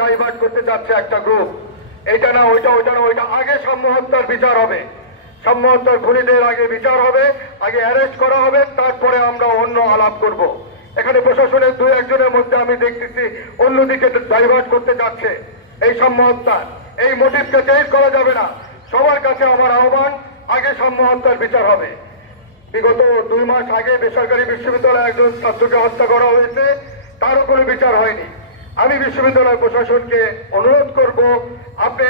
Divert করতে যাচ্ছে একটা গ্রুপ। এটা না ওইটা, ওইটা না ওইটা, আগে সাম্য হত্যার বিচার হবে, সাম্য হত্যার খুনিদের আগে বিচার হবে, আগে অ্যারেস্ট করা হবে, তারপরে আমরা অন্য আলাপ করব। এখানে প্রশাসনের দুই একজনের মধ্যে আমি দেখতেছি অন্যদিকে ডাইভার্ট করতে যাচ্ছে এই সাম্য হত্যা। এই মোটিভকে চেঞ্জ করা যাবে না। সবার কাছে আমার আহ্বান, আগে সাম্য হত্যার বিচার হবে। বিগত 2 মাস আগে বেসরকারি বিশ্ববিদ্যালয়ে একজন ছাত্রকে হত্যা করা হয়েছে, তারও কোনো বিচার হয়নি। আমি বিশ্ববিদ্যালয় প্রশাসনকে অনুরোধ করব, আপনি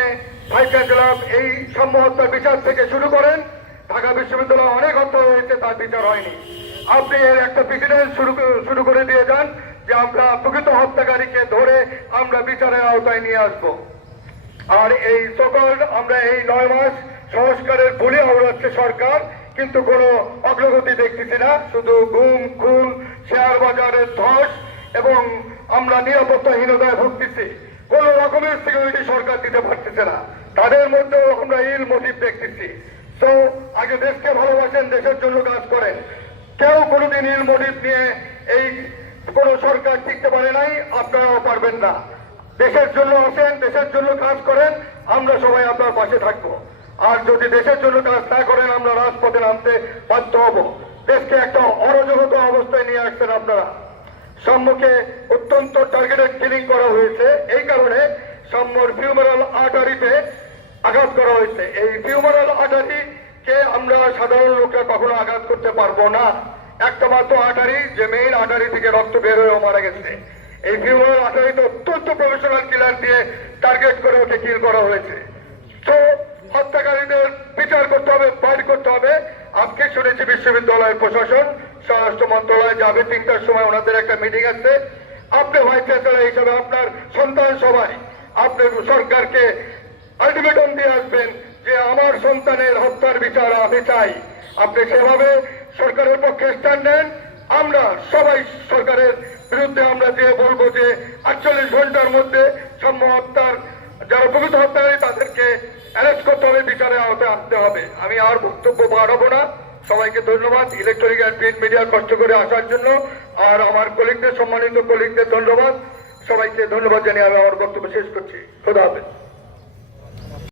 ভাইস চ্যান্সেলর এই সাম্য হত্যার বিচার থেকে শুরু করেন। ঢাকা বিশ্ববিদ্যালয়ে অনেক হত্যা হয়েছে, তার বিচার হয়নি। আপনি এর একটা প্রেসিডেন্ট শুরু করে দিয়ে যান যে আমরা প্রকৃত হত্যাকারীকে ধরে আমরা বিচারের আওতায় নিয়ে আসব। আর এই সকল আমরা এই 9 মাস সংস্কারের বলি আওড়াচ্ছে সরকার, কিন্তু কোনো অগ্রগতি দেখতেছি না। শুধু গুম, খুন, শেয়ার বাজারের ধস এবং আমরা নিরাপত্তাহীনতায় ভুগতেছি। কোন রকমের সিকিউরিটি সরকার দিতে পারতেছে না। তাদের মধ্যেও আমরা ইল মোটিভ দেখতেছি। তো আগে দেশকে ভালোবাসেন, দেশের জন্য কাজ করেন। কেউ কোনোদিন ইল মোটিভ নিয়ে এই কোন সরকার টিকতে পারে নাই, আপনারাও পারবেন না। দেশের জন্য আসেন, দেশের জন্য কাজ করেন, আমরা সবাই আপনার পাশে থাকবো। আর যদি দেশের জন্য কাজ না করেন, আমরা রাজপথে নামতে বাধ্য হব। দেশকে একটা অরাজকতা অবস্থায় নিয়ে আসছেন আপনারা। সাম্যকে অত্যন্ত টার্গেটেড কিলিং করা হয়েছে, এই কারণে সাম্যর ফিউমারাল আর্টারিতে আঘাত করা হয়েছে। এই ফিউমারাল আর্টারিকে আমরা সাধারণ লোকরা কখনো আঘাত করতে পারবো না। একটা মাত্র আর্টারি, যে মেইন আর্টারি থেকে রক্ত বের হয়েও মারা গেছে। এই ফিউমারাল আর্টারিতে অত্যন্ত প্রফেশনাল কিলার দিয়ে টার্গেট করে ওকে কিল করা হয়েছে। তো হত্যাকারীদের বিচার করতে হবে, ফাইট করতে হবে। আজকে শুনেছি বিশ্ববিদ্যালয়ের প্রশাসন স্বরাষ্ট্র মন্ত্রণালয়ে যাবে, 3টার সময় ওনাদের একটা মিটিং আছে। আপনি ভাইস চ্যান্সেলর হিসাবে আপনার সন্তান সবাই আপনি সরকারকে আলটিমেটাম দিয়ে আসবেন যে আমার সন্তানের হত্যার বিচার আমি চাই। আপনি সেভাবে সরকারের পক্ষে স্ট্যান্ড নেন। আমরা সবাই সরকারের বিরুদ্ধে আমরা যে বলবো যে 48 ঘন্টার মধ্যে সাম্য হত্যার যারা প্রকৃত হত্যাকারী তাদেরকে অ্যারেস্ট করতে হবে, বিচারের আওতায় আনতে হবে। আমি আর বক্তব্য বাড়াবো না। সবাইকে ধন্যবাদ ইলেকট্রনিক অ্যান্ড প্রিন্ট মিডিয়া কষ্ট করে আসার জন্য। আর আমার কলিগদের, সম্মানিত কলিগদের ধন্যবাদ। সবাইকে ধন্যবাদ জানিয়ে আমি আমার বক্তব্য শেষ করছি। খোদা হাফেজ।